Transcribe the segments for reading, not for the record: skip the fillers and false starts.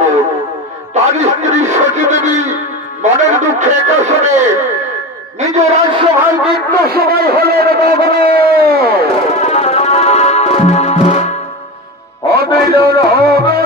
মন। তার স্ত্রী সতী দেবী মনের দুঃখে একা শুনে নিজ রাজসভায় নিত্য সভায় হলেন বাবন। অবিরল হবে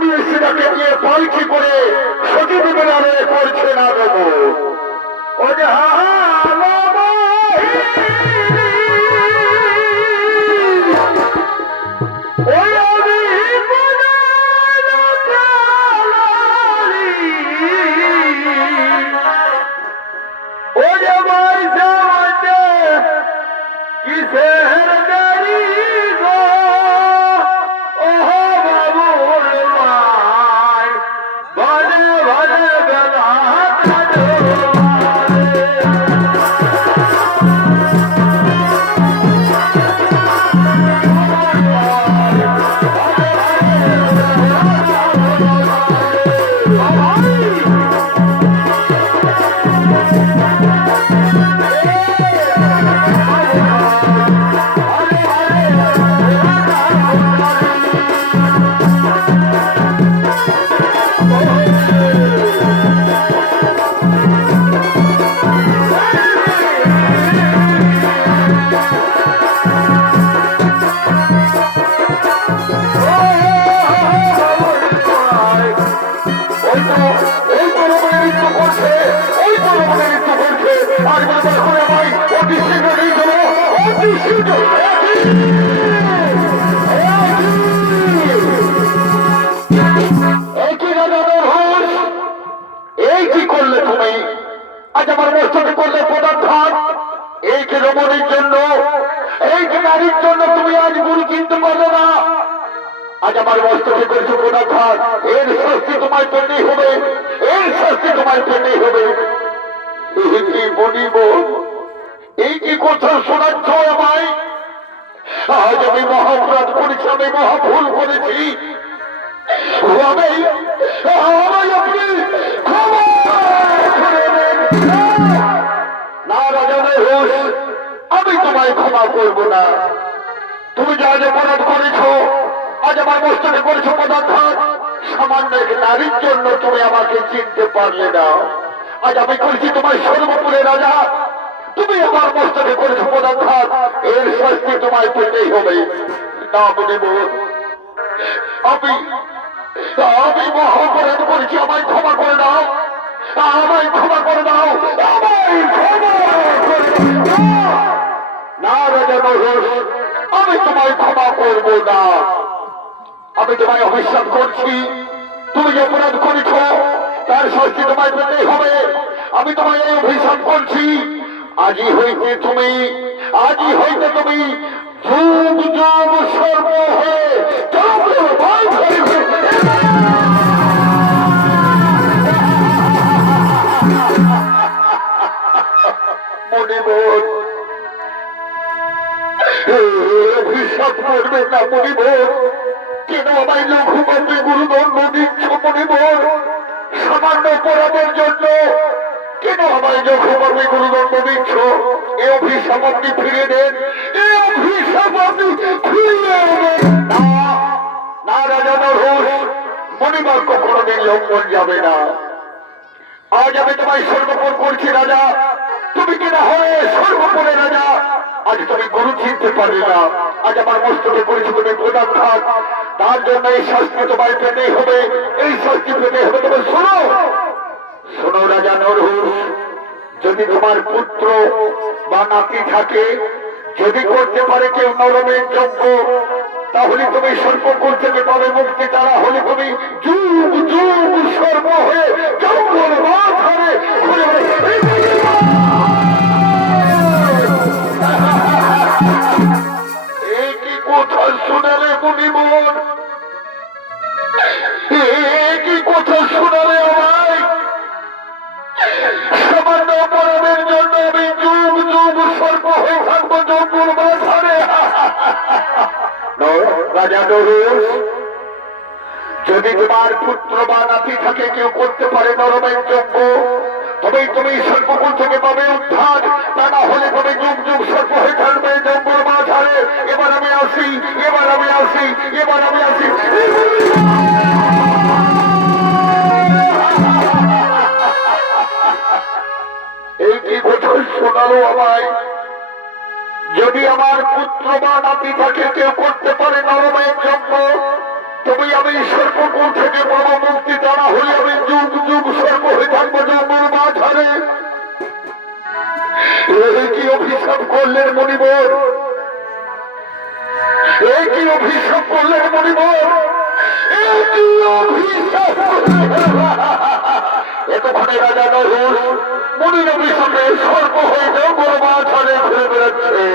আমি সেটাকে নিয়ে পালকি করে সতীদেবের আলোয় করছে না দেবো ও যে এই কি করলে তুমি আজ আমার মস্তকে করলে পদার্থ এই যে রমণীর জন্য এই যে নারীর জন্য তুমি আজ গুরু কিনতে পারলে না আজ আমার মস্তকে করেছো পদার্থ এর শাস্তি তোমায় পেতেই হবে এর শাস্তি তোমায় পেতেই হবে এই কি বলিব এই কি কথা শোনাচ্ছ আমায় আজ আমি মহাপরাধ করেছি আমি মহাভুল করেছি না রাজা ঘোষ আমি তোমায় ক্ষমা করবো না তুমি যা যে অপরাধ করেছ আজ আমার মস্তকে করেছো পদার্থ সামান্য এক নারীর জন্য তুমি আমাকে চিনতে পারলে না আজ আমি করেছি তোমার সর্বপুরে রাজা তুমি আমার মস্তকে করেছো পদার্থ এর শাস্তি তোমায় পেতেই হবে না বলিব আমি আমি মহাপরাধ করেছি আমায় ক্ষমা করে দাও আমায় ক্ষমা করে দাও আমায় ক্ষমা করে দাও না রাজা নরস আমি তোমায় ক্ষমা করবো না আমি তোমায় অবিশ্বাস করছি তুমি যে অপরাধ করেছ তার শাস্তি তোমায় পেতেই হবে আমি তোমায় এই অভিশাপ করছি আজই হইতে তুমি যুগ যুগ সর্ব হয়ে মণিবোধ অভিশাপ করবে না মণিবোধ কেন আমায় লঘুমতি গুরুদণ্ড দিচ্ছ মণিবোধ সামান্য অপরাধের জন্য কেন আমায় লঘুমতি গুরুদণ্ড দিচ্ছ এ অভিশাপ আপনি ফিরে দেন এ অভিশাপ আপনি ফিরিয়ে দেন না রাজা নরস মণিবার কোনোদিন লঙ্ঘন যাবে না আজ আমি তোমায় সর্বপর করছি রাজা তুমি কিনা হয় সর্বপরে রাজা আজ তুমি গুরু চিনতে পারবে না আজ আমার মস্তকে করেছি তুমি প্রধান ঘাট তার জন্য এই শাস্তি তোমায় পেতেই হবে এই শাস্তি পেতে হবে তবে শোনো শোনো রাজা নরস যদি তোমার পুত্র বা নাতি থাকে যদি করতে পারে কেউ নরমের যজ্ঞ তাহলে তুমি সর্বপুর থেকে পাবে মুক্তি তারা হলে তুমি যুগ যুগ সর্ব হয়ে জঙ্গল মাথারে ঘুরে এই কি কথা শোনালে মুনিমন কি কথা শোনালে আমায় সামান্য অপরাধের জন্য আমি যুগ যুগ সর্ব হয়ে থাকবো জঙ্গল মাথারে রাজা নরস যদি তোমার পুত্র বা নাতি থাকে কেউ করতে পারে নরমের যজ্ঞ তবেই তুমি সর্বকুল থেকে পাবে উদ্ধার তা না হলে তুমি যুগ যুগ সর্ব হয়ে থাকবে জঙ্গল মাঝারে এবার আমি আসি এই কি কথা শোনালো আমায় যদি আমার পুত্র বা নাতি থাকে কেউ করতে পারে নরমের যজ্ঞ তবে আমি সর্বকুল থেকে বড় মুক্তি জানা হলে আমি যুগ যুগ সর্ব হয়ে থাকবো জন্মের মাঝারে। এই কি অভিশাপ করলেন মণিবর, এই কি অভিশাপ করলেন মণিবর, এই কি অভিশাপ এতক্ষণে রাজা নহুষ মনির অভিশাপে সর্ব হয়ে জন্মের মাঝারে ঘুরে বেড়াচ্ছে।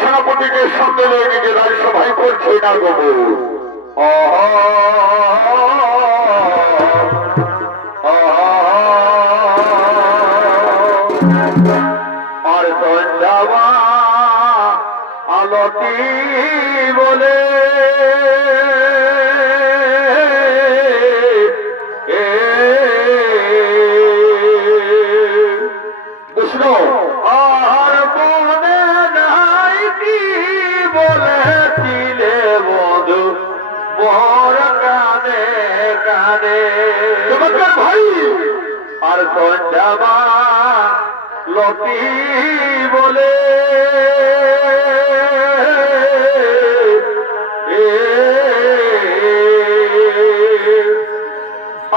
সেনাপতিকে সঙ্গে নিয়ে নিজে রাজসভায় করছে না গো। আর সন্ধ্যাবা আলতি বলে বিষ্ণু আর মনে নাই কি বলেছিলে বধু বর কানে কানে তোমার ভাই আর সন্ধ্যাবা লতি বলে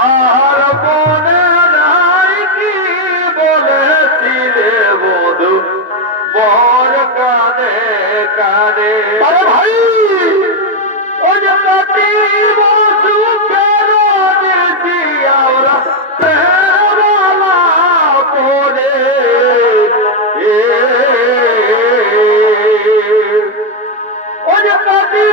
আর মনে নাই কি বলেছিলে বধু বর কানে কানে ভাই ওই যে লতি বসু কেন দিয়েছি আমরা প্রেমলা পড়ে ওই যে লতি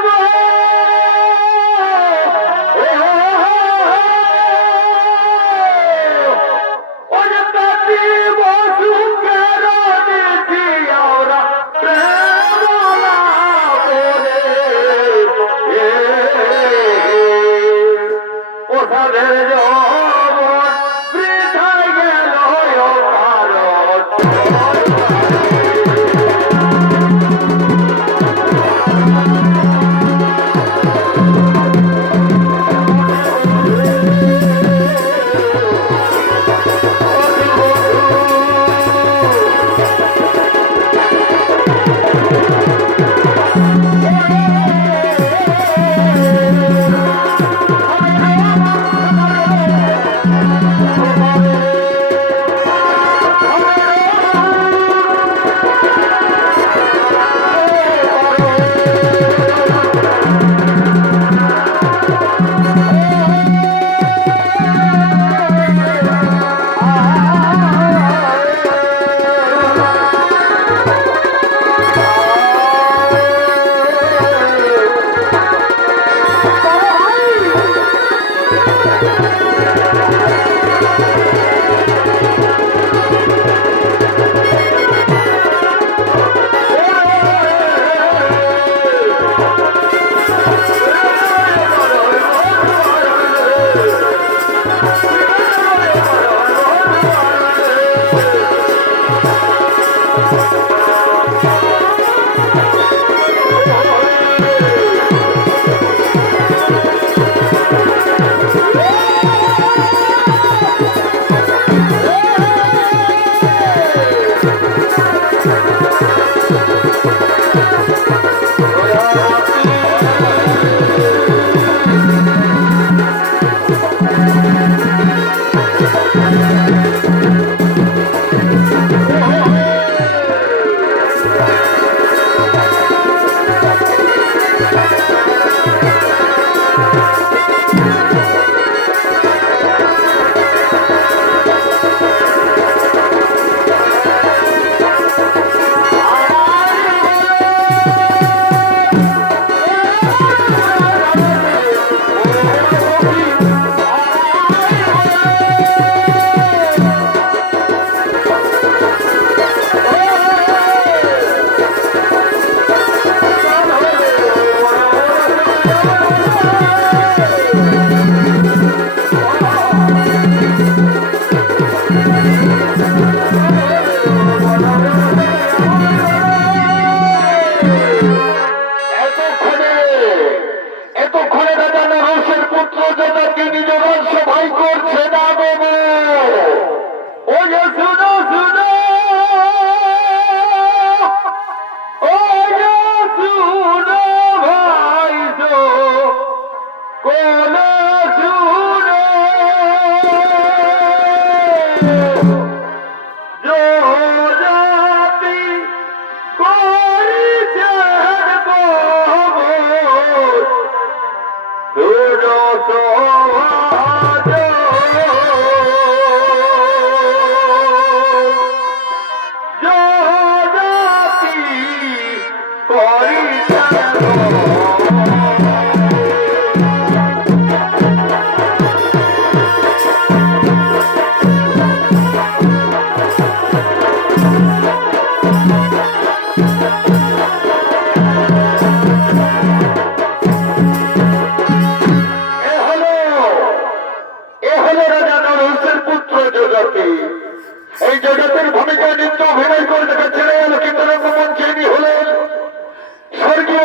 এতক্ষণে এতক্ষণে রাজা নরসের পুত্র জনকে নিজ বংশ ভাই করছে না বাবু। ও যে শুনো শুনো, ও যে শুনো ভাই শো, কোলে শুনো জোরাতি করিছেন বাবু। শুনো সমাজ জোরাতি করিছেন বাবু। এ হলো রাজা নরহংসের পুত্র জগতে। এই জগতের ভূমিকা নিত্য অভিনয় করে দেখা ছেড়ে গেল, কিন্তু রঙ্গমঞ্চে ইনি হলেন স্বর্গীয়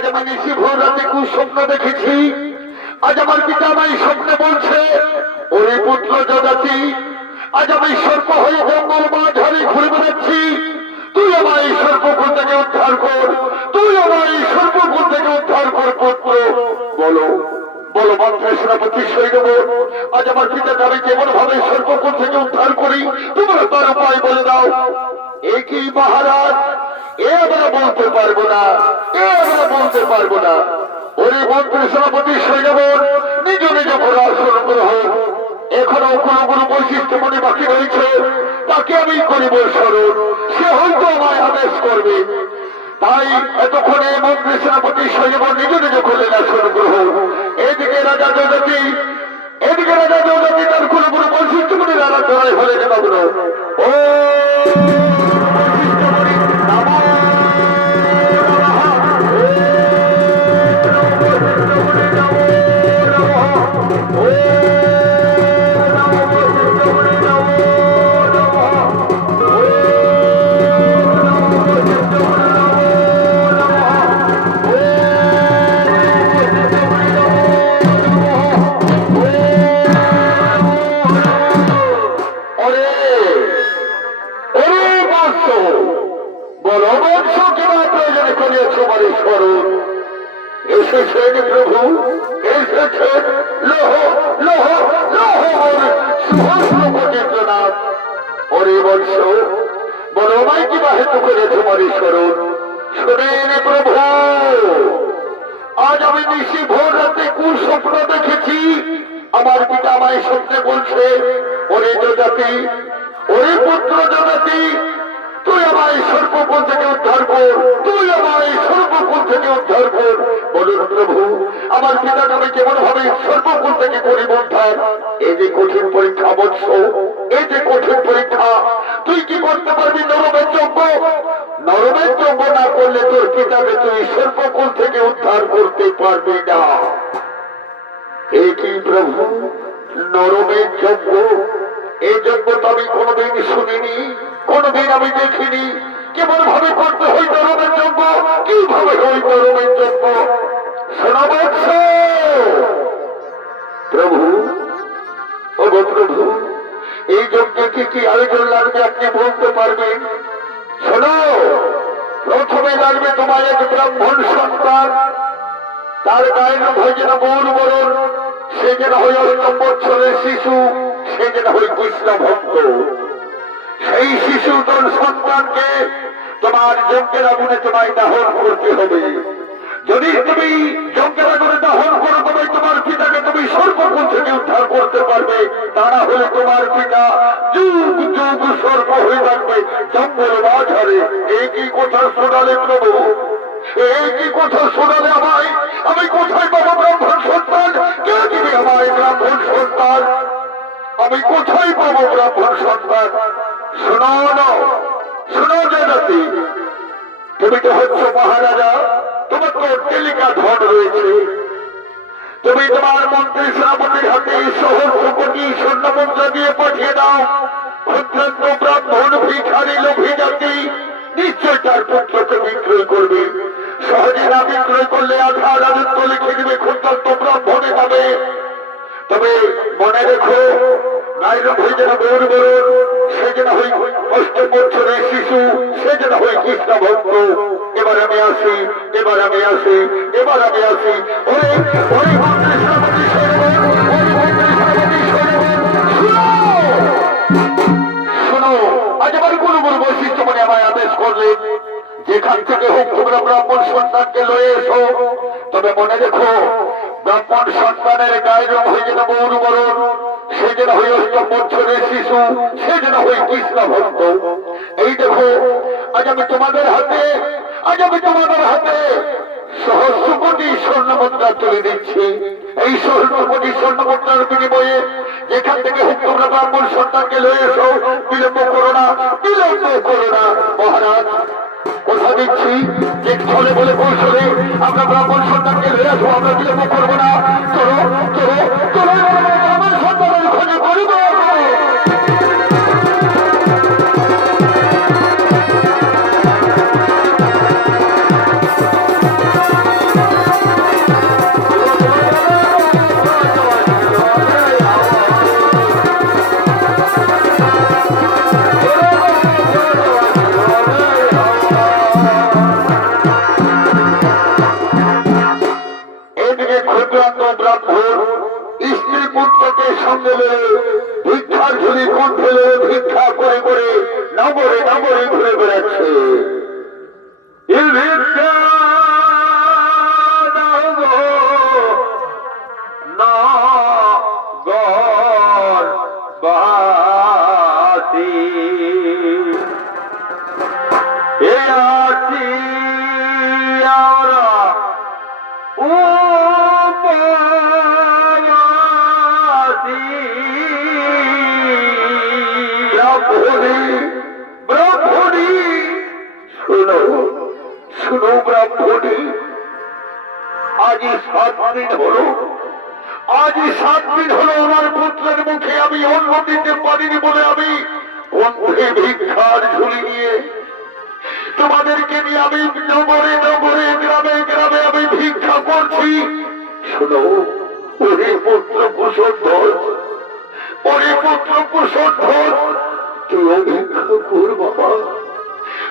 আজ আমি নিশি ভোর রাতে কুস্বপ্ন দেখেছি। আজ আমার পিতা আমায় স্বপ্নে বলছে, ওরে পুত্র জগতি, আজ আমি সর্প হয়ে জঙ্গল মাঝারি ঘুরে বেড়াচ্ছি, তুই আমায় এই সর্পকুল থেকে উদ্ধার কর, তুই আমায় এই সর্পকুল থেকে উদ্ধার কর পুত্র। বলো বলো মন্ত্রের সেনাপতি সৈন্য, আজ আমার পিতাকে আমি কেমন ভাবে সর্পকুল থেকে উদ্ধার করি, তোমরা তার উপায় বলে দাও। একই মহারাজ, এ আমরা বলতে পারবো না, এ আমরা বলতে পারবো না। ওরে মন্ত্রী সেনাপতি সৈন্য, নিজ নিজ ঘোড়া আসন গ্রহণ। এখনো কোনো কোনো বৈশিষ্ট্য মনে বাকি রয়েছে, তাকে আমি করিব স্মরণ, সে হয়তো আমায় আদেশ করবে। তাই এতক্ষণে মন্ত্রী সেনাপতি সৈন্য নিজ নিজ করলেন আসন গ্রহণ। এদিকে রাজা জগতি, এদিকে রাজা জগতি তার কোনো কোনো বৈশিষ্ট্য মনে আরাধনায় হলেন মগ্ন। ও এসেছেন প্রভু, এসেছেন লহ লহ লহ সুভদ্রনাথ। ওরে বংশ বড় মাই কি বাহিত করে তোমার স্মরণ শোনেন প্রভু। আজ আমি নিশি ভোর রাতে কুস্বপ্ন দেখেছি। আমার পিতা আমায় স্বপ্নে বলছে, ওরে জজাতি, ওরে পুত্র জজাতি, তুই আমায় সর্বকুল থেকে উদ্ধার কর, তুই আমায় সর্বকুল থেকে উদ্ধার কর। বলুন প্রভু, আমার পিতাকে আমি কেমন ভাবে সর্বকুল থেকে করিব উদ্ধার? এই যে কঠিন পরীক্ষা বৎস, এই যে কঠিন পরীক্ষা, তুই কি করতে পারবি নরমের যজ্ঞ? নরমের যজ্ঞ না করলে তোর পিতাকে তুই সর্বকুল থেকে উদ্ধার করতে পারবি না। এই কি প্রভু নরমের যজ্ঞ? এই যজ্ঞ তো আমি কোনোদিন শুনিনি, কোনোদিন আমি দেখিনি। কেমন ভাবে করতে হয় নরমের যজ্ঞ? কিভাবে হয় নরমের যজ্ঞ? শোনাবৎস প্রভু, ও গো প্রভু, এই যজ্ঞে কি কি আয়োজন লাগবে আপনি বলতে পারবেন? শোনো, প্রথমে লাগবে তোমার এক ব্রাহ্মণ সন্তান, তার গায়ের হয় যেন গৌর বরণ, সে যেন হয় 8 বছরের শিশু, সে যেন হয় কৃষ্ণ ভক্ত। সেই শিশু তোর সন্তানকে তোমার যজ্ঞের আগুনে তোমায় দাহন করতে হবে। যদি তুমি যজ্ঞের আগুনে দাহন করো, তবে তোমার পিতাকে তুমি সর্বকুল থেকে উদ্ধার করতে পারবে। তা না হলে তোমার পিতা যুগ যুগ সর্প হয়ে থাকবে জঙ্গল মাঝারে। এই কি কথা শোনালে প্রভু? এই কি কথা শোনালে আমায়? আমি কোথায় পাবো ব্রাহ্মণ সন্তান? কে দিবে আমায় ব্রাহ্মণ সন্তান? আমি কোথায় পাবো ব্রাহ্মণ সন্তান? শোনো শোনো জগতি, তুমি তো হচ্ছ মহারাজা, তোমার তো টেলিকা ধন রয়েছে। তুমি তোমার মন্ত্রী সেনাপতির হাতে শহর কোটি স্বর্ণ মুদ্রা দিয়ে পাঠিয়ে দাও। ক্ষুদ্রান্ত ব্রাহ্মণ ভিখারি লোভী জাতি নিশ্চয় তার পুত্রকে বিক্রয় করবে। সহজে না বিক্রয় করলে আধা রাজত্ব লিখে দিবে ক্ষুদ্রান্ত ব্রাহ্মণে পাবে। তবে মনে রেখো, গায়ের হয়ে যেন গৌর বরণ, সে যেন হই 8 বছরের শিশু, সে যেন হই কৃষ্ণ ভক্ত। এবার আমি আসি, এবার আমি আসি, এবার আমি আসি। ওরে ওরে মন্ত্রী সেনাপতি সৈন্য, ওরে মন্ত্রী সেনাপতি সৈন্য, শোনো, আজ আমার গুরু গুরু বৈশিষ্ট্য মনে আমায় আদেশ করলেন, যেখান থেকে হোক তোমরা ব্রাহ্মণ সন্তানকে লয়ে এসো। তবে মনে রেখো, ব্রাহ্মণ সন্তানের গায়ের হয়ে যেন গৌর বরণ, সে যেন হয়ে 8 বছরের শিশু, সে যেন হয়ে কৃষ্ণ ভক্ত। এই দেখো, আজ আমি তোমাদের হাতে, আজ আমি তোমাদের হাতে সহস্র কোটি স্বর্ণ মুদ্রা তুলে দিচ্ছি। এই সহস্র কোটি স্বর্ণ মুদ্রার বিনিময়ে যেখান থেকে হোক তোমরা ব্রাহ্মণ সন্তানকে লয়ে এসো। বিলম্ব করো না, বিলম্ব করো না। মহারাজ কথা দিচ্ছি, যে ছলে বলে কৌশলে আমরা ব্রাহ্মণ সন্তানকে লয়ে আসবো, আমরা বিলম্ব করবো না। চলো চলো চলো, ব্রাহ্মণ সন্তানের খোঁজে করিব। সম্ভ্রান্ত ব্রাহ্মণ স্ত্রী পুত্রকে সঙ্গে নিয়ে ভিক্ষার ঝুলি কণ্ঠে নিয়ে ভিক্ষা করে করে নগরে নগরে ঘুরে বেড়াচ্ছে। শুনো ব্রাহ্মণী, আজই 7 দিন হলো, আজই 7 দিন হলো আমার পুত্রের মুখে আমি অন্ন দিতে পারিনি বলে আমি কণ্ঠে ভিক্ষার ঝুলি নিয়ে তোমাদেরকে নিয়ে আমি নগরে নগরে গ্রামে গ্রামে আমি ভিক্ষা করছি। শোনো ওরে পুত্র কুশোধর, ওরে পুত্র কুশোধর, তুইও ভিক্ষা কর বাবা।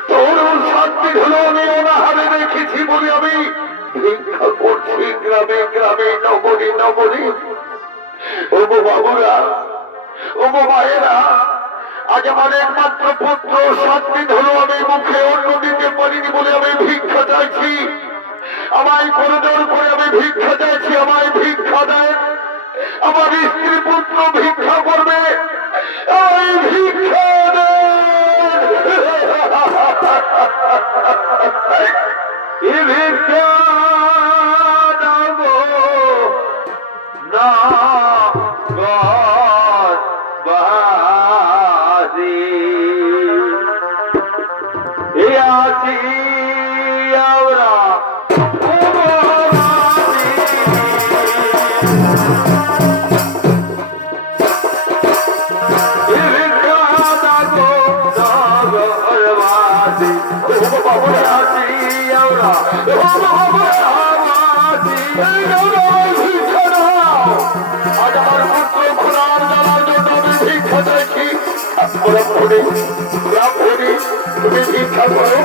তোর 7 দিন হলো আমি অনাহারে রেখেছি বলে আমি ভিক্ষা করছি গ্রামে গ্রামে নগরে নগরে। ও গো বাবুরা, ও গো মায়েরা, আজ আমার একমাত্র পুত্র 7 দিন হলো আমি মুখে অন্ন দিতে পারিনি বলে আমি ভিক্ষা চাইছি। আমায় করজোর করে আমি ভিক্ষা চাইছি, আমায় ভিক্ষা দেয়। আমার স্ত্রী পুত্র ভিক্ষা করবে, ওই ভিক্ষা তুমি ভিক্ষা করো,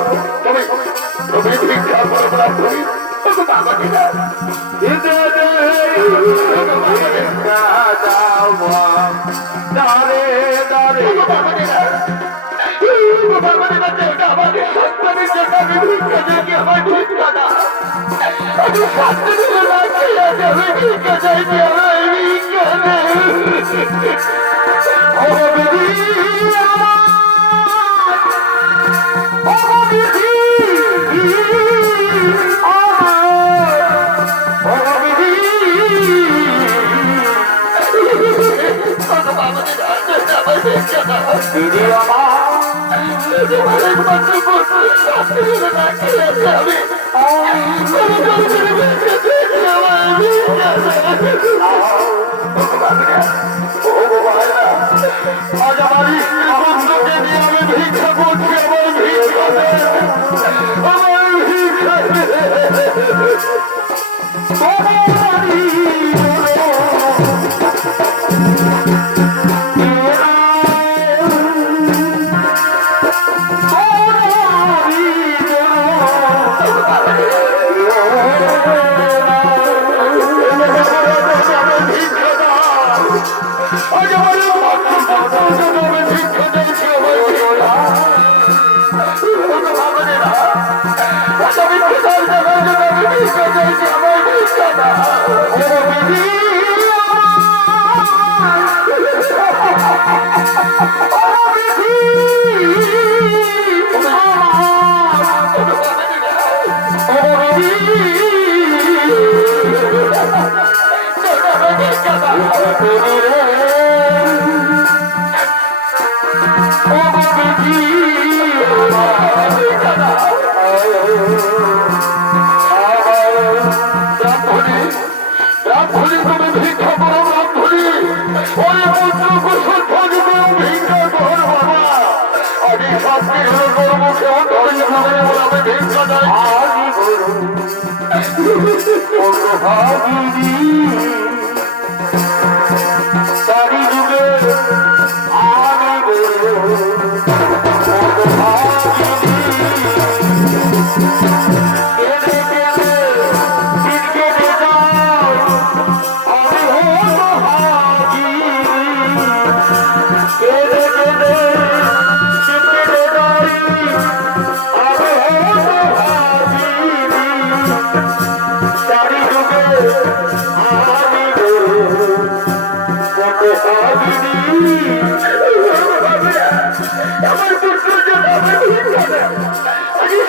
তুমি ভিক্ষা করো ব্রাহ্মণী। আমাদের সন্তানের জন্য আমি ভিক্ষা চাইছি, আমার ভিক্ষা না। আমি সন্তানের আমি ভিক্ষা চাইছি, আমার ভিক্ষা নেই।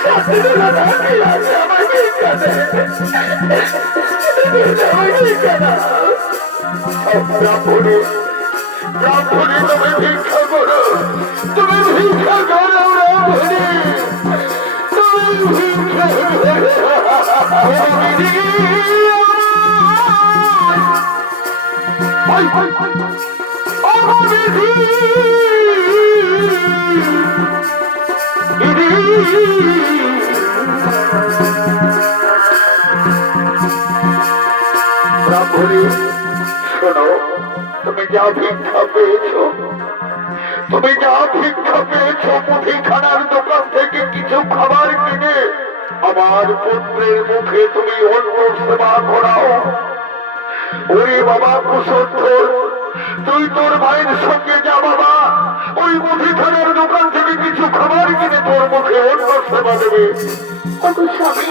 রাত্রিবেলা না খেয়ে আছে, আমার ভিক্ষা দে, আমার ভিক্ষা দাও। ব্রাহ্মণী, ব্রাহ্মণী তুমি ভিক্ষা করো, তুমি ভিক্ষা করো ব্রাহ্মণী, তুমি ভিক্ষা ব্রাহ্মণী শোনো, তুমি যা ভিক্ষা পেয়েছো, তুমি যা ভিক্ষা পেয়েছো, মুদিখানার দোকান থেকে কিছু খাবার কিনে আমার পুত্রের মুখে তুমি অন্য সেবা করাও। ওরে বাবা কুশোত্তর, তুই তোর ভাইয়ের সঙ্গে যা বাবা, ওই মুদিখানার দোকান থেকে কিছু খাবার কিনে তোর মুখে অন্য সেবা দেবে। স্বামী,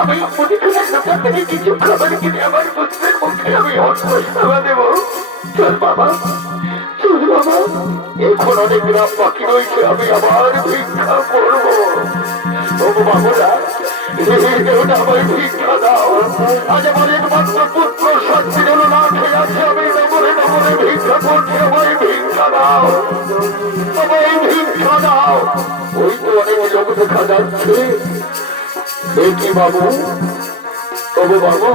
আমি মুদিখানার দোকান থেকে কিছু খাবার কিনে আমার পুত্রের মুখে আমি অন্য সেবা দেব। চল বাবা, চল বাবা, এখন অনেক গ্রাম বাকি রয়েছে, আমি আবার ভিক্ষা করবো। তবু বাবুরা, আমায় ভিক্ষা দাও, আজ আমার একমাত্র পুত্র শান্তি যেন না খেয়ে আছে, আমি নবরে নবরে ভিক্ষা করছি, আমায় ভিক্ষা দাও, আমায় ভিক্ষা দাও। ওই তো অনেক লোক দেখা যাচ্ছে, দেখি বাবু, তবু বাবু,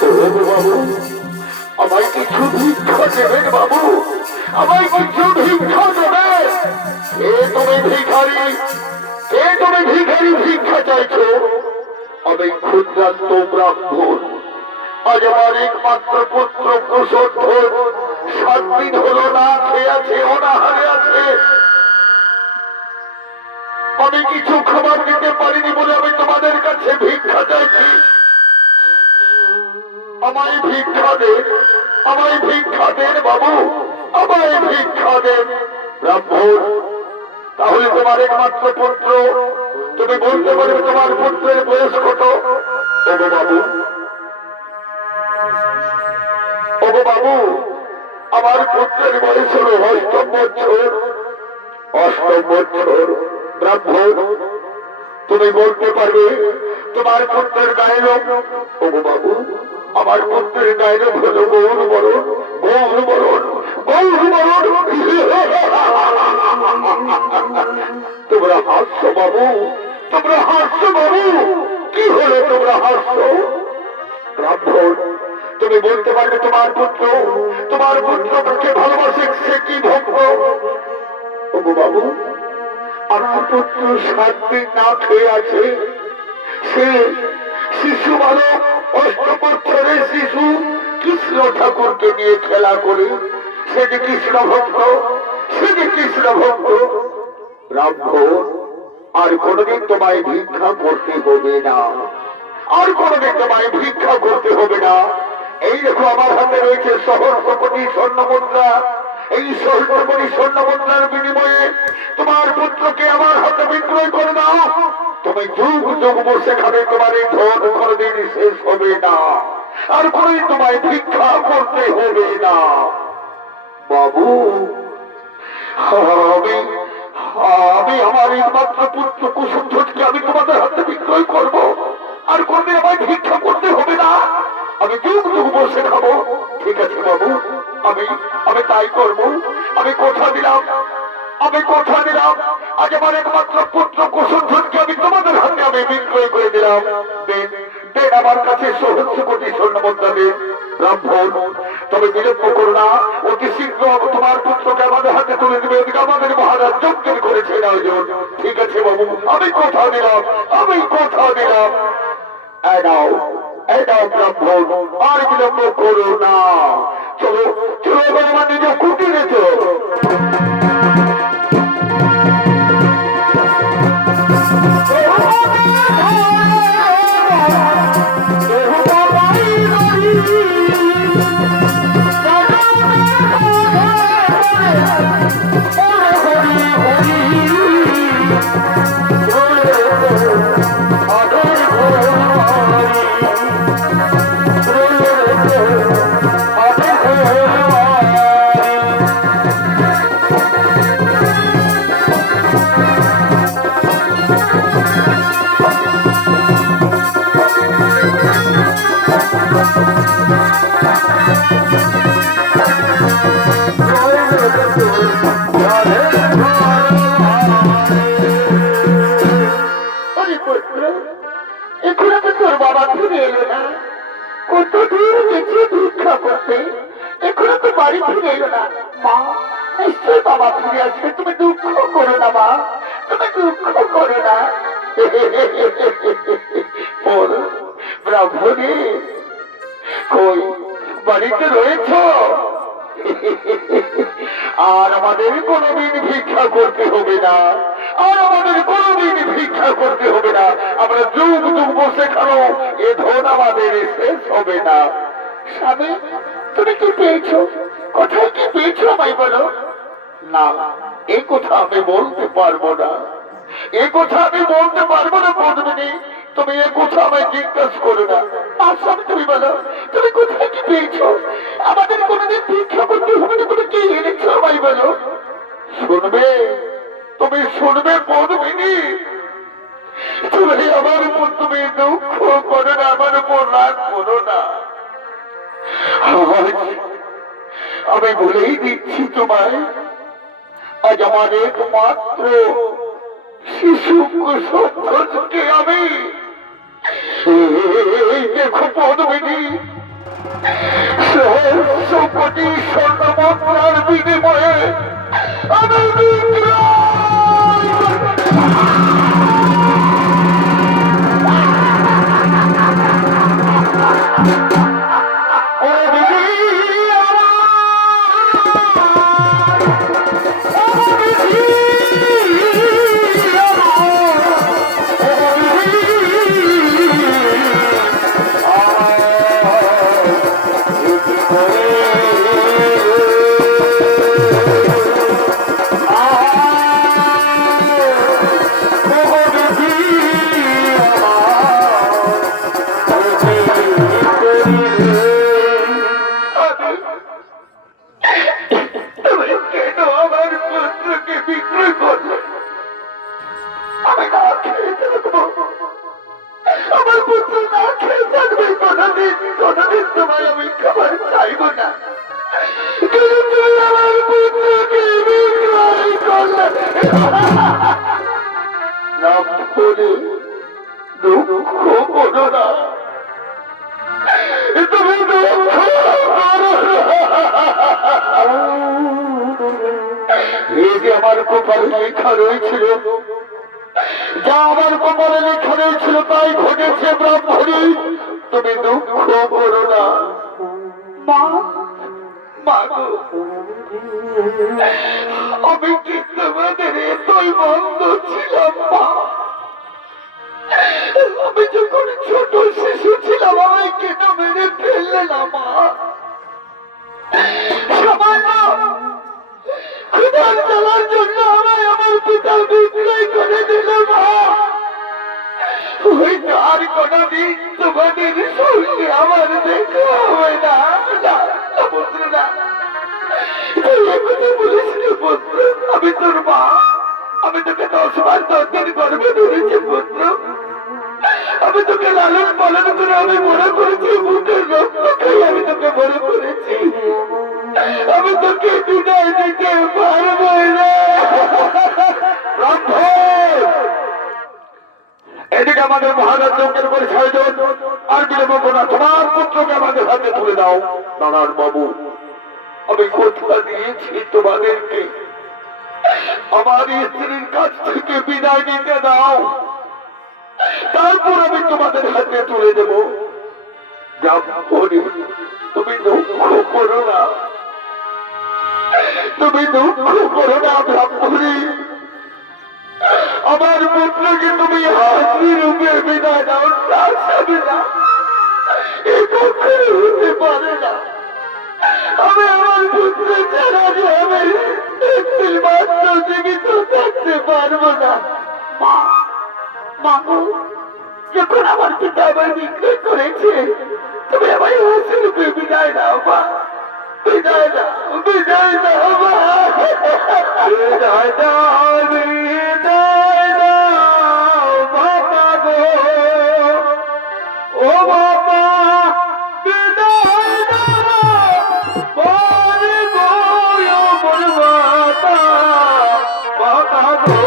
তবু বাবু, আমায় কিছু ভিক্ষা দেবেন বাবু, আমায় কিছু ভিক্ষা দেবে। এ তুমি ভিখারি, এ তুমি ভিখারি, ভিক্ষা চাইছো? আমি ক্ষুদ্রান্ত ব্রাহ্মণ, আজ আমার একমাত্র পুত্র কুশোত্তর 7 দিন হলো না খেয়ে আছে, অনাহারে আছে। আমি কিছু খাবার দিতে পারিনি বলে আমি তোমাদের কাছে ভিক্ষা চাইছি। আমায় ভিক্ষা দেন, আমায় ভিক্ষা দেন বাবু, আমায় ভিক্ষা দেন। ব্রাহ্মণ, তাহলে তোমার একমাত্র পুত্র, তুমি বলতে পারবে তোমার পুত্রের বয়স কত? ওগো বাবু, ওগো বাবু, আমার পুত্রের বয়স হল 8ম বছর, 8ম বছর। ব্রাহ্মণ, তুমি বলতে পারবে তোমার পুত্রের ডায়লগ? ওগো বাবু, আমার পুত্রের ডায়লগ হলো গৌর বরণ, গৌর বরণ, গৌর বরণ। তোমরা হাসছো বাবু, তোমরা হাসছো বাবু, কি হলো তোমরা হাসছো? ব্রাহ্মণ, তুমি বলতে পারবে তোমার পুত্র, তোমার পুত্র তাকে ভালোবাসে, সে কি ভক্ত? ওগো বাবু, আমার পুত্র 7 দিন না খেয়ে আছে, সে শিশু বালক, 8 বছরের শিশু, কৃষ্ণ ঠাকুরকে নিয়ে খেলা করে, সে যে কৃষ্ণ ভক্ত, সে যে কৃষ্ণ ভক্ত। ব্রাহ্মণ, আর কোনদিন তোমায় ভিক্ষা করতে হবে না, আর কোনদিন তোমায় ভিক্ষা করতে হবে না। এই দেখো আমার হাতে রয়েছে সহস্রকোটি স্বর্ণ মুদ্রা, এই সহস্রকোটি স্বর্ণ মুদ্রার বিনিময়ে তোমার পুত্রকে আমার হাতে বিক্রয় করে দাও, তুমি যুগ যুগ বসে খাবে, তোমার এই ধন কোনদিন শেষ হবে না, আর কোনদিন তোমায় ভিক্ষা করতে হবে না। বাবু, আমি আমি আমার একমাত্র পুত্র কুসুমধ্বজকে আমি তোমাদের হাতে বিক্রয় করবো, আর কোনদিন আমায় ভিক্ষা করতে হবে না, আমি যুগ যুগ বসে খাবো। ঠিক আছে বাবু, আমি আমি তাই করবো। আমি কথা দিলাম, আমি কথা দিলাম, আজ আমার একমাত্র পুত্র কুসুমধ্বজকে আমি তোমাদের হাতে আমি বিক্রয় করে দিলাম। দেন, দেন আমার কাছে 700 স্বর্ণ মুদ্রা দেন। ব্রাহ্মণ, তবে বিলম্ব করো না, অতি শীঘ্র তোমার পুত্রকে আমাদের হাতে তুলে দেবে, এদিকে আমাদের মহারাজ যজ্ঞ করেছেন আয়োজন। ঠিক আছে বাবু, আমি কথা দিলাম, আমি কথা দিলাম। এনাও, এনাও ব্রাহ্মণ, আর বিলম্ব করো না, চলো চলো এবার আমার নিজের কুটিরে চলো। এখন তো তোর বাবা ফিরে এলো না, কত দূর গেছে ভিক্ষা করতে, এখন তো বাড়ি ফিরে এলো না। মা, নিশ্চয় বাবা ফিরে আসবে, তুমি দুঃখ করো না মা, তুমি দুঃখ করো না। ব্রাহ্মণী কই, বাড়িতে রয়েছ? আর আমাদের কোনোদিন ভিক্ষা করতে হবে না, আর আমাদের কোনোদিন ভিক্ষা করতে হবে না। আমরা যুগ যুগ বসে খাবো, এ ধন আমাদের শেষ হবে না। স্বামী, তুমি কি পেয়েছো? কোথায় কি পেয়েছো আমায় বলো। না, এই কথা আমি বলতে পারবো না, এ কথা আমি বলতে পারবো না পদ্মিনী। তুমি এ কথা আমায় জিজ্ঞাসা করো না। স্বামী, তুমি বলো, তুমি কোথায় কি পেয়েছো? আমাদের কোনোদিন ভিক্ষা করতে হবে না, তুমি কি এনেছো আমায় বলো। শুনবে, তুমি শুনবে পদ্মিনী, তুমি আমার উপর তুমি দুঃখ করো না, আমার উপর রাগ করো না। আমি বলেই দিচ্ছি তোমায়, আজ আমার একমাত্র শিশু সন্তানকে আমি, দেখো পদ্মিনী, সহস্র কোটি স্বর্ণমুদ্রার বিনিময়ে আমি আমার কপালে লেখা রয়েছিল, যা আমার কপালে লেখা রয়েছিল তাই ঘটেছে ব্রাহ্মণী, তুমি দুঃখ করো না। মা, আমি কি তোমাদের এতই বন্ধ ছিলাম মা? আমি যখন ছোট শিশু ছিলাম আমায় কেন মেরে ফেললে না মা? সামান্য ক্ষুধার জ্বালার জন্য আমায় আমার পিতা বিক্রয় করে দিল মা। হয়তো আর কোনদিন তোমাদের সঙ্গে আমার দেখা হবে না। পুত্র না, বলিস পুত্র, আমি তোর মা, আমি তোকে 10 বার 10 দিন গর্বে ধরেছি পুত্র, আমি তোকে লালন পালন করে আমি বড় করেছি, বুকের রক্ত খাই আমি তোকে বড় করেছি, আমি তোকে বিদায় দিতে পারবো না। এদিকে আমাদের মহারাজ যজ্ঞের পরিচয়জন আর বিলম্ব না, তোমার পুত্রকে আমাদের হাতে তুলে দাও। নারায়ণ বাবু, আমি কথা দিয়েছি তোমাদেরকে, আমার স্ত্রীর কাছ থেকে বিদায় নিতে দাও, তারপর আমি তোমাদের হাতে তুলে দেব। তুমি দুঃখ করো না, তুমি দুঃখ করো না ব্রাহ্মণী, আমার পুত্রকে তুমি হাসি রূপে বিদায় দাও। হতে পারে না, আমি আমার পুত্র ছাড়া যে আমি একটি মাত্র জীবিত থাকতে পারবো না। মাগো, যখন আমার পিতা আমায় বিক্রয় করেছে, তুমি আমায় হাসি রূপে বিদায় দাও মা, বিদায় দাও, বিদায় দাও মা, বিদায় দাও, বিদায় দাও বাবা গো, ও বাবা বিদায় দাও, বলে গো আমার মাতা, বাবা গো।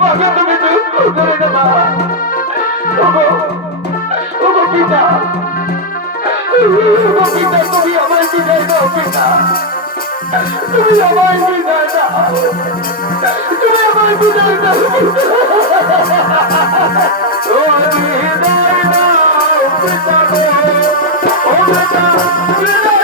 মাকে তুমি দুঃখ করে না মা। পিতা পিতা তুমি আমায় বিদায় দাও পিতা, তুমি আমায় বিদায় দাও, তুমি আমায় বিদায় দাও, বিদায় দাও পিতা গো, ও পিতা বিদায়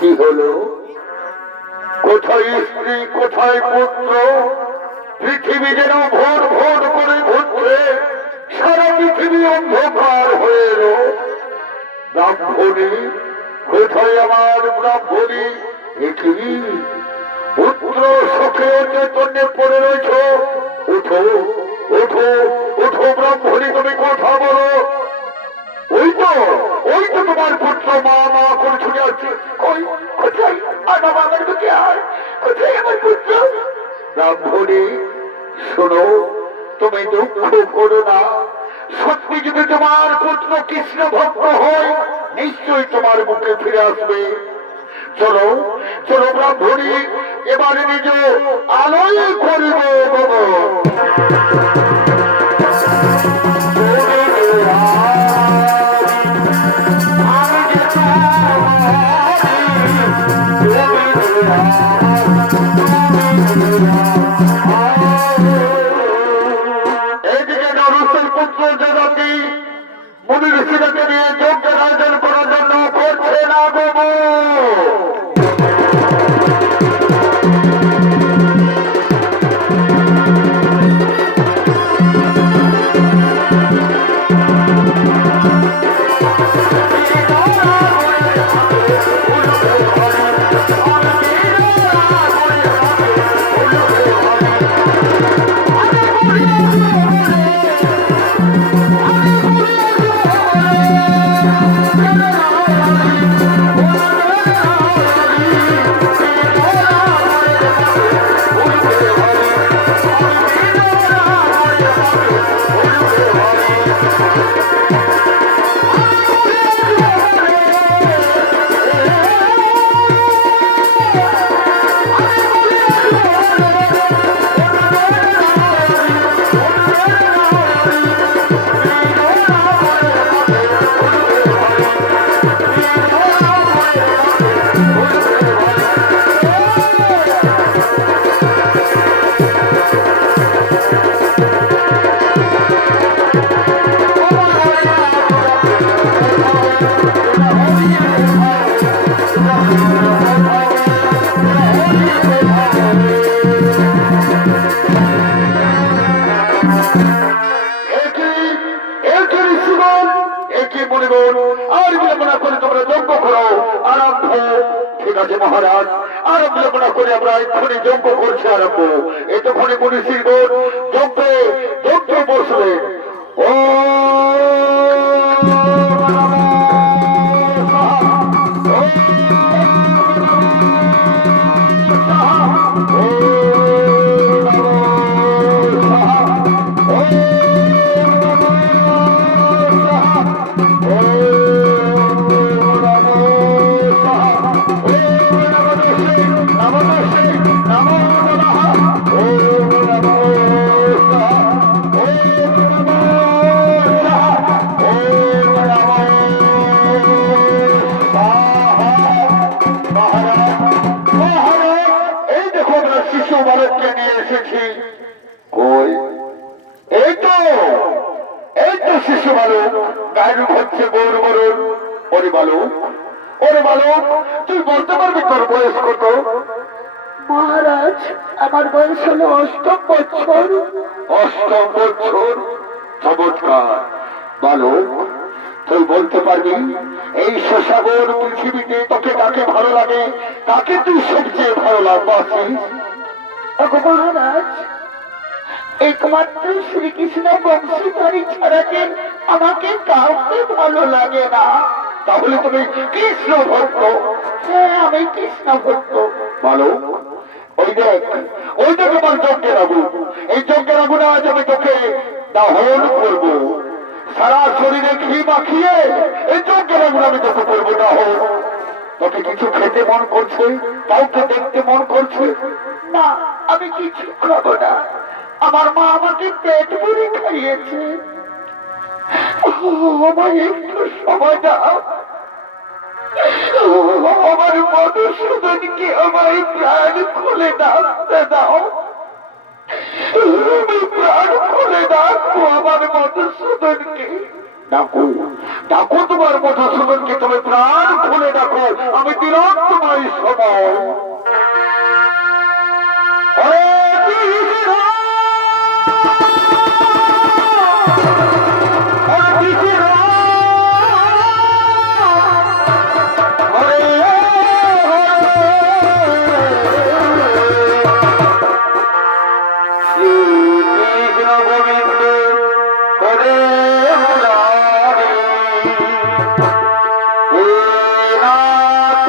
কি হলো? কোথায় স্ত্রী, কোথায় পুত্র? পৃথিবী যেন ভোর ভোর করে ঘুরছে, সারা পৃথিবী অন্ধকার হয়ে এলো। ব্রাহ্মণী কোথায় আমার ব্রাহ্মণী? কি পুত্র শোকে চৈতন্যে পড়ে রয়েছ? উঠো উঠো উঠো ব্রাহ্মণী, তুমি কথা বলো। ওই তো তোমার পুত্র মা মা করে ছুটে আসছে। কোথায় আমার বাবার কোথায়? কোথায় আমার পুত্র? ব্রাহ্মণী শোনো, তুমি দুঃখ করো না। সত্যি যদি তোমার পুত্র কৃষ্ণ ভক্ত হয়, নিশ্চয়ই তোমার মুখে ফিরে আসবে। চলো চলো ব্রাহ্মণী, এবারে নিজ আলোয় করিব বাবা। এইদিকে নরসের পুত্র জগতি মুনি ঋষিরাকে নিয়ে যজ্ঞের আয়োজন করার জন্য করছে না বাবু। মহারাজ আরম্ভ বিলম্বনা করে আমরা এক্ষুনি যজ্ঞ করছি আরম্ভ। এতক্ষণে মনীষীর যজ্ঞে যজ্ঞে বসলেন। ও শিশু বালক গায়ের হচ্ছে গৌর মরণ। ওরে বালক, ওরে বালক, তুই বলতে পারবি তোর বয়স কত? মহারাজ, আমার বয়স হলো 8ম বছর। 8ম বছর? চমৎকার। বালক, তুই বলতে পারবি এই শশাগর পৃথিবীতে তোকে কাকে ভালো লাগে, কাকে তুই সবচেয়ে ভালো লাগবাসিস? মহারাজ, একমাত্র শ্রীকৃষ্ণ বংশীধারী ছাড়া যে আমাকে কাউকে ভালো লাগে না। তাহলে তুমি কৃষ্ণ ভক্ত? হ্যাঁ, আমি কৃষ্ণ ভক্ত। বালক, ওই দেখ, ওই দেখ আমার যজ্ঞের আগুন। এই যজ্ঞের আগুনে আজ আমি তোকে দাহন করবো। সারা শরীরে ঘি মাখিয়ে এই যজ্ঞের আগুন আমি তোকে করবো দাহন। তোকে কিছু খেতে মন করছে? কাউকে দেখতে মন করছে? না, আমি কিছু খাবো না। আমার মা আমাকে পেট ভরে খাইয়েছে। আমায় একটু সময় দাও। আমার মধুসূদনকে আমায় প্রাণ খুলে ডাকতে দাও। তুমি প্রাণ খুলে ডাকো আমার মধুসূদনকে। ডাকো, ডাকো তোমার মধুসূদনকে, তুমি প্রাণ খুলে ডাকো। আমি দিলাম তোমার সময়। হরে কৃষ্ণ, হরে কৃষ্ণ, হরে শ্রীকৃষ্ণ গোবিন্দ হরে মুরারি, হে নাথ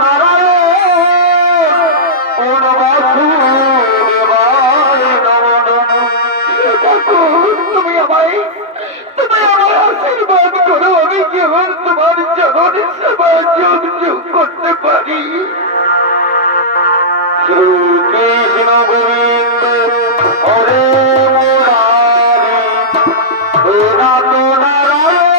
নারায়ণ বাসুদেবায় নমো নমঃ। তুমি আমায় আশীর্বাদ করো, আমি যেমন তোমার চরণের সেবা যোগ করতে পারি। শ্রীকৃষ্ণ গোবিন্দ হরে মুরারি, হে নাথ নারায়ণ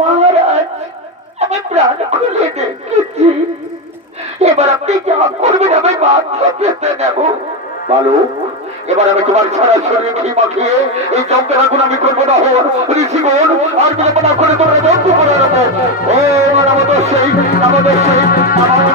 মহারাজ, আমি প্রাণ খুলে দেখেছি। এবার আপনি যা করবেন আমি বাচ্চা পেতে নেব। বালক, এবার আমি তোমার সারা শরীরে ঘি মাখিয়ে এই যজ্ঞের আগুন আমি করবো না। হন ঋষিগণ আর বিলম্বনা করে তোমরা বন্ধ করে রাখো। ও আমাদের সেই আমাদের সেই আমাদের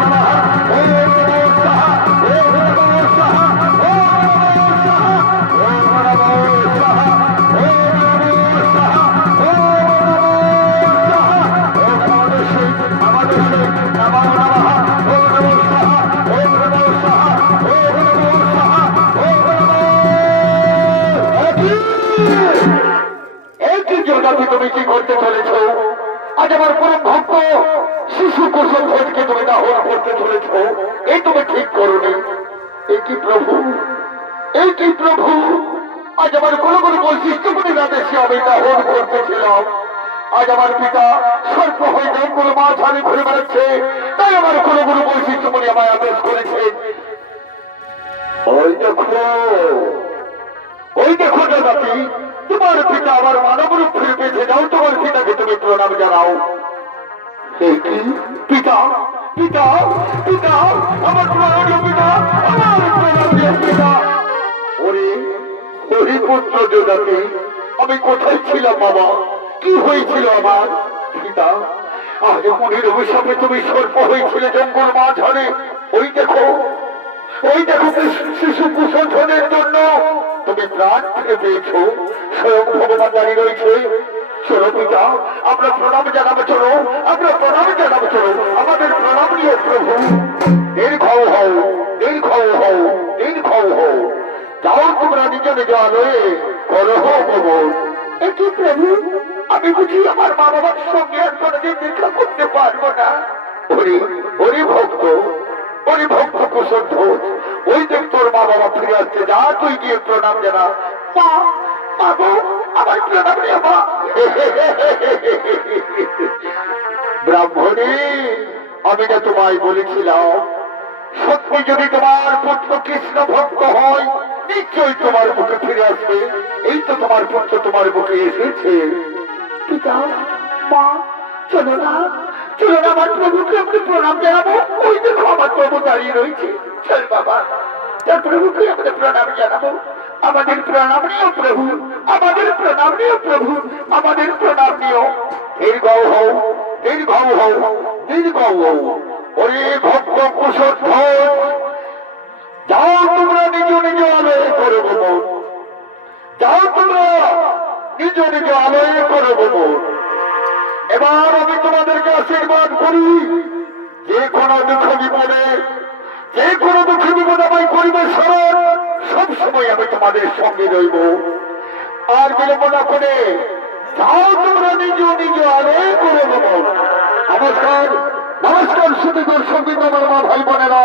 তুমি কি করতে চলেছ? আজ আমার পরম ভক্ত শিশু কুসুম ঘোষকে তুমি দাহন করতে চলেছ। এই তুমি ঠিক করোনি। এই কি প্রভু, এই কি প্রভু? আজ আমার কোনো কোনো বৈশিষ্ট্যপতি আদেশে আমি দাহন করতেছিলাম। আজ আমার পিতা সর্প হয়ে জঙ্গল মাঝারি ঘুরে বেড়াচ্ছে, তাই আমার কোনো কোনো বৈশিষ্ট্যপতি আমায় আদেশ করেছে। ওই দেখো, ওই দেখো জগতি, তোমার পিতা আমার মানব রূপ ফিরে পেয়েছে। যাও তোমার পিতাকে তুমি প্রণাম জানাও। পিতা, পিতা, পিতা, আমার প্রণামীয় পিতা, আমার প্রণামীয় পিতা। ওরে ওরে পুত্র জগতি, আমি কোথায় ছিলাম বাবা? কি হয়েছিল আমার পিতা? আজ মনির অভিশাপে তুমি সর্প হয়েছিলে জঙ্গল মাঝারে। ওই দেখো, ওই দেখো শিশু কুসংসদের জন্য তুমি প্রাণ ফিরে পেয়েছো। স্বয়ং ভগবান দাঁড়িয়ে রয়েছে। চলো পিতা, আমরা প্রণাম জানাবো। চলো আমরা প্রণাম জানাবো। চলো আমাদের প্রণাম নিয়ে প্রভু। দীর্ঘায়ু হও, দীর্ঘায়ু হও, দীর্ঘায়ু হও। যাও তোমরা নিজ নিজ আলোয় করো প্রভু। একই প্রভু, আমি বুঝি আমার মা বাবার সঙ্গে আর কোনোদিন দেখা করতে পারবো না। হরি ভক্ত কুশল ঘোষ, ওই দেখ তোর মা বাবা ফিরে আসছে, যা তুই গিয়ে প্রণাম জানা। মা, মা গো, আমার প্রণাম রে মা। ব্রাহ্মণী, আমি না তোমায় বলেছিলাম, সত্যি যদি তোমার পুত্র কৃষ্ণ ভক্ত হয় নিশ্চয়ই তোমার মুখে ফিরে আসবে। এই তো তোমার পুত্র তোমার মুখে এসেছে। পিতা, মা, চলো না, চলো না, আমার প্রভুকে আপনি প্রণাম জানাবো। ওই দেখো আমার প্রভু দাঁড়িয়ে রয়েছে। চল বাবা, তার প্রভুকে আমাদের প্রণাম জানাবো। আমাদের প্রণাম নিও প্রভু, আমাদের প্রণাম নিও প্রভু, আমাদের প্রণাম নিও। দীর্ঘ হও, দীর্ঘ হও, দীর্ঘ হও। ওরে ভক্ত কুশল ঘোষ, যাও তোমরা নিজ নিজ আলয়ে করে বলো, যাও তোমরা নিজ নিজ আলয়ে করে বলো। এবার আমি তোমাদেরকে আশীর্বাদ করি, যে কোনো দুঃখ বিপদে, যে কোনো দুঃখ বিপদ আমায় করিবে স্মরণ, সবসময় আমি তোমাদের সঙ্গে রইব। আর বিলম্ব না করে যাও তোমরা নিজ নিজ আলয়ে করে বলো। নমস্কার, নমস্কার শুধু দর্শকবৃন্দ, আমার মা ভাই বোনেরা,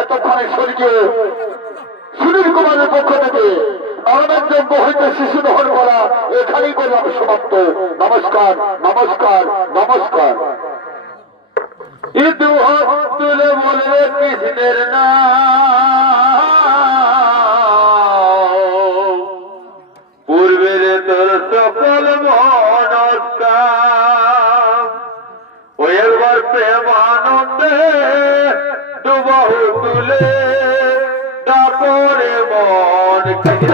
এতক্ষণে স্বর্গীয় সুনীল কুমারের পক্ষ থেকে নরমের যোগ্য হইতে শিশু দহন করা এখানেই করলাম সমাপ্ত। নমস্কার, নমস্কার, নমস্কার। ইদু হাত তুলে বলবে কৃষ্ণের নাম, পূর্বের তোর সকল মনস্কাম, ওই একবার প্রেমানন্দে দুবাহু তুলে তারপরে মন কৃষ্ণ